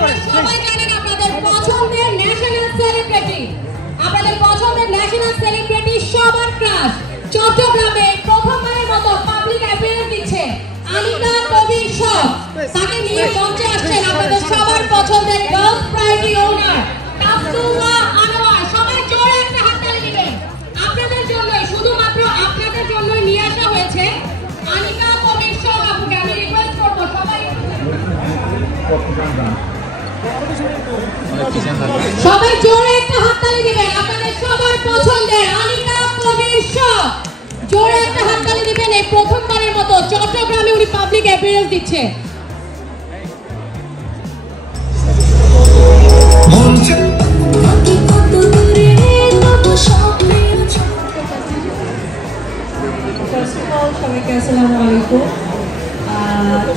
সবাই জানেন আপনাদের পছন্দের ন্যাশনাল সেলিব্রিটি, আপনাদের পছন্দের ন্যাশনাল সেলিব্রিটি সবার ক্রাশ চট্টগ্রামে প্রথমবারের মতো পাবলিক অ্যাপিয়ারেন্স দিচ্ছে আনিকা কবির শখ। তাকে নিয়ে মঞ্চে আসছেন আপনাদের সবার পছন্দের গার্লস প্রায়োরিটি ওনার তাফসুল্লাহ আনোয়ার। সবাই জোরে একটা হাততালি দিবেন। আপনাদের জন্যই, শুধুমাত্র আপনাদের জন্যই নিয়ে আসা হয়েছে আনিকা কবির শখ আপুকে। আমি রিকোয়েস্ট করবো সবাই জোরে একটা হাততালি দিবেন। আপনাদের সবার পছন্দের আনিকা কবির শখ, জোরে একটা হাততালি দিবেন। এই প্রথমবারের মতো চট্টগ্রামে উনি পাবলিক অ্যাপিয়ারেন্স দিচ্ছে। সবাইকে আসসালামু আলাইকুম।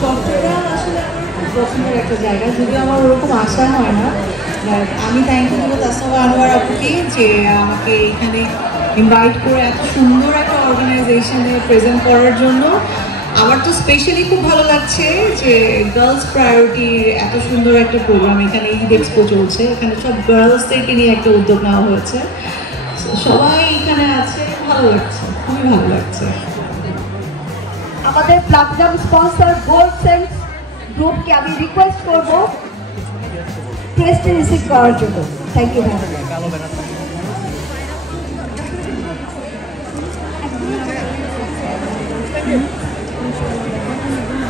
চট্টগ্রাম আসলে আমার পছন্দের একটা জায়গা, যদিও আমার ওরকম আশা হয় না। আমি থ্যাংক ইউ দেবো তাসফা আনোয়ার আপুকে যে আমাকে এখানে ইনভাইট করে এত সুন্দর একটা অর্গানাইজেশনে প্রেজেন্ট করার জন্য। আমার তো স্পেশালি খুব ভালো লাগছে যে গার্লস প্রায়োরিটির এত সুন্দর একটা প্রোগ্রাম, এখানে ঈদ এক্সপো চলছে, এখানে সব গার্লসদেরকে নিয়ে একটা উদ্যোগ নেওয়া হয়েছে। সবাই এখানে আছে, ভালো লাগছে, খুবই ভালো লাগছে। আমাদের প্লাটিনাম স্পন্সর গোল্ড সেন্স গ্রুপকে আমি রিকোয়েস্ট করব প্রেসটি রিসিভ করার জন্য। Thank you very much.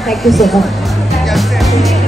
Thank you so much.